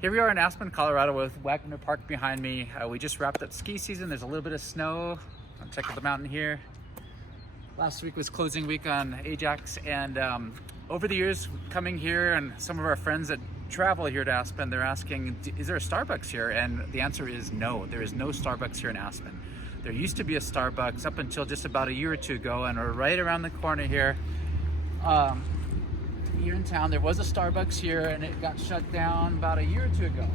Here we are in Aspen, Colorado with Wagner Park behind me. We just wrapped up ski season. There's a little bit of snow. Check out the mountain here. Last week was closing week on Ajax, and over the years coming here, and some of our friends that travel here to Aspen, they're asking, is there a Starbucks here? And the answer is no, there is no Starbucks here in Aspen. There used to be a Starbucks up until just about a year or two ago, and we're right around the corner here. Here in town, there was a Starbucks here, and it got shut down about a year or two ago.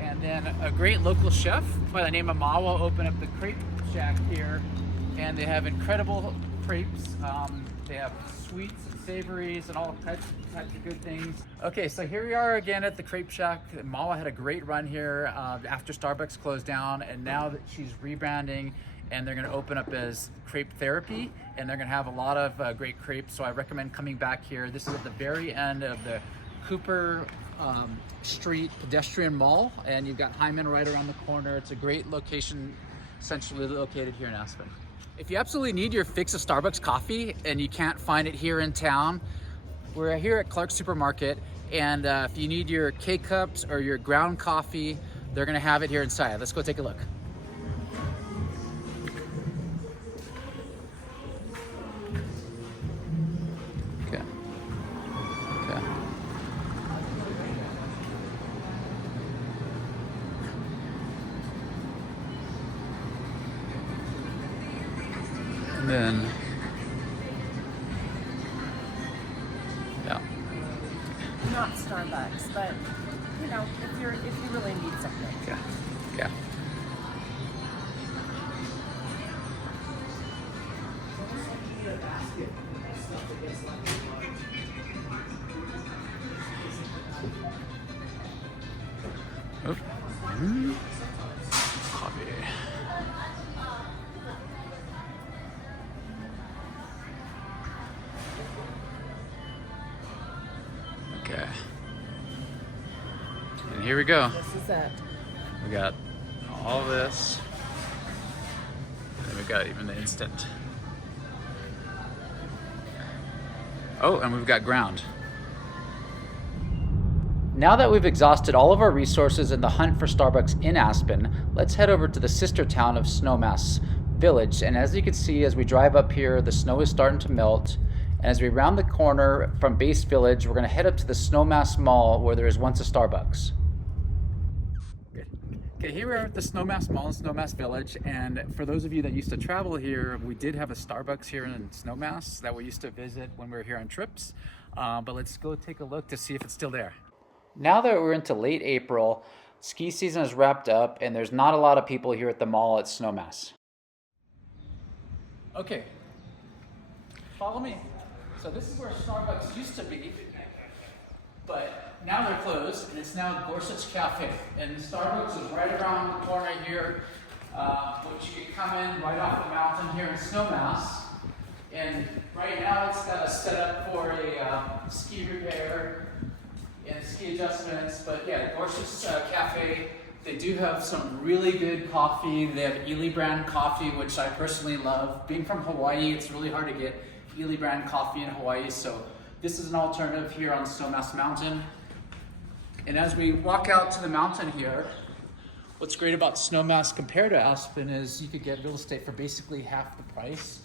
And then a great local chef by the name of Mawa opened up the Crepe Shack here, and they have incredible crepes. They have sweets and savories and all types of good things. Okay, so here we are again at the Crepe Shack. Mawa had a great run here after Starbucks closed down, and now that she's rebranding, and they're going to open up as Crepe Therapy, and they're going to have a lot of great crepes. So I recommend coming back here. This is at the very end of the Cooper Street pedestrian mall, and you've got Hyman right around the corner. It's a great location, centrally located here in Aspen. If you absolutely need your fix of Starbucks coffee and you can't find it here in town, we're here at Clark's Supermarket, and if you need your K-Cups or your ground coffee, they're going to have it here inside. Let's go take a look. And then, yeah. Not Starbucks, but you know, if you really need something. Yeah. Yeah. Oh. Coffee. Okay. And here we go. This is it. We got all this. And then we got even the instant. Oh, and we've got ground. Now that we've exhausted all of our resources in the hunt for Starbucks in Aspen, let's head over to the sister town of Snowmass Village. And as you can see, as we drive up here, the snow is starting to melt. And as we round the corner from Base Village, we're going to head up to the Snowmass Mall, where there is once a Starbucks. Okay, here we are at the Snowmass Mall in Snowmass Village, and for those of you that used to travel here, we did have a Starbucks here in Snowmass that we used to visit when we were here on trips, but let's go take a look to see if it's still there. Now that we're into late April, ski season is wrapped up, and there's not a lot of people here at the mall at Snowmass. Okay, follow me. So this is where Starbucks used to be, but now they're closed, and it's now Gorsuch Café. And Starbucks is right around the corner here, which you can come in right off the mountain here in Snowmass. And right now it's got a setup for a ski repair and ski adjustments. But yeah, Gorsuch Cafe, they do have some really good coffee. They have Illy brand coffee, which I personally love. Being from Hawaii, it's really hard to get Illy brand coffee in Hawaii, so this is an alternative here on Snowmass Mountain. And as we walk out to the mountain here, what's great about Snowmass compared to Aspen is you could get real estate for basically half the price.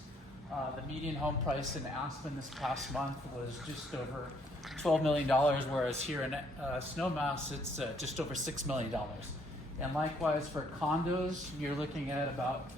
The median home price in Aspen this past month was just over $12 million, whereas here in Snowmass it's just over $6 million. And likewise for condos, you're looking at about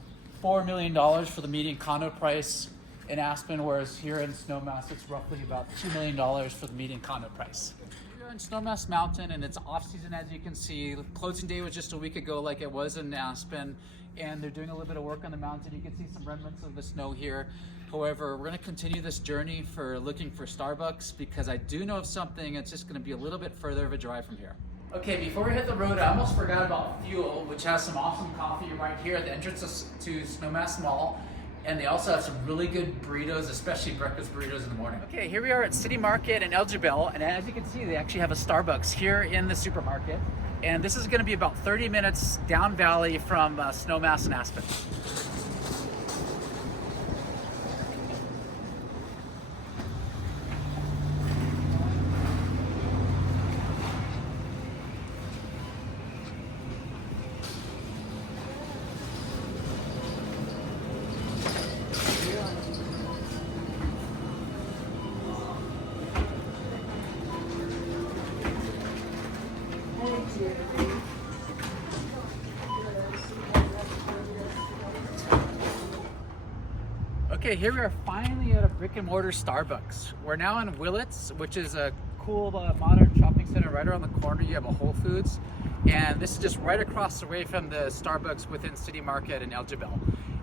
$4 million for the median condo price in Aspen, whereas here in Snowmass it's roughly about $2 million for the median condo price. We're in Snowmass Mountain, and it's off season, as you can see. Closing day was just a week ago like it was in Aspen, and they're doing a little bit of work on the mountain. You can see some remnants of the snow here. However, we're going to continue this journey for looking for Starbucks, because I do know of something. It's just going to be a little bit further of a drive from here. Okay, before we hit the road, I almost forgot about Fuel, which has some awesome coffee right here at the entrance to Snowmass Mall. And they also have some really good burritos, especially breakfast burritos in the morning. Okay, here we are at City Market in Jebel, and as you can see, they actually have a Starbucks here in the supermarket. And this is going to be about 30 minutes down valley from Snowmass and Aspen. Okay, here we are finally at a brick and mortar Starbucks. We're now in Willits, which is a cool modern shopping center right around the corner. You have a Whole Foods, and this is just right across the way from the Starbucks within City Market in Jebel.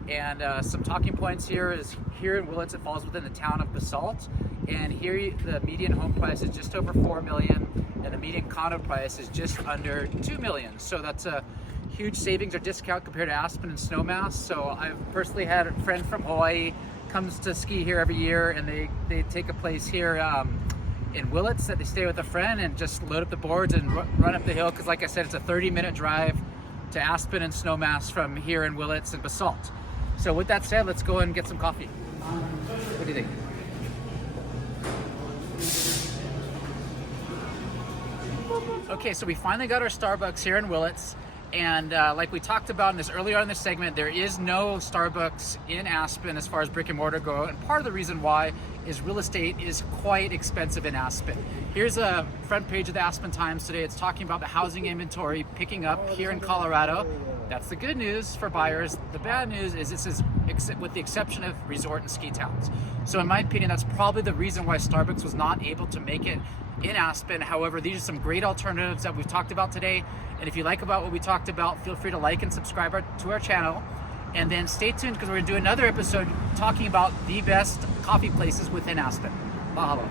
And some talking points here is here in Willits, it falls within the town of Basalt, and here the median home price is just over 4 million, and the median condo price is just under 2 million. So that's a huge savings or discount compared to Aspen and Snowmass. So I've personally had a friend from Hawaii comes to ski here every year, and they take a place here in Willits that they stay with a friend and just load up the boards and run up the hill, because like I said, it's a 30-minute drive to Aspen and Snowmass from here in Willits and Basalt. So with that said, let's go and get some coffee. What do you think? Okay, so we finally got our Starbucks here in Willits, and like we talked about in this earlier on in this segment, there is no Starbucks in Aspen as far as brick and mortar go, and part of the reason why is real estate is quite expensive in Aspen. Here's a front page of the Aspen Times today. It's talking about the housing inventory picking up here in Colorado. That's the good news for buyers. The bad news is this is with the exception of resort and ski towns. So in my opinion, that's probably the reason why Starbucks was not able to make it in Aspen. However, these are some great alternatives that we've talked about today. And if you like about what we talked about, feel free to like and subscribe to our channel. And then stay tuned, because we're going to do another episode talking about the best coffee places within Aspen. Mahalo.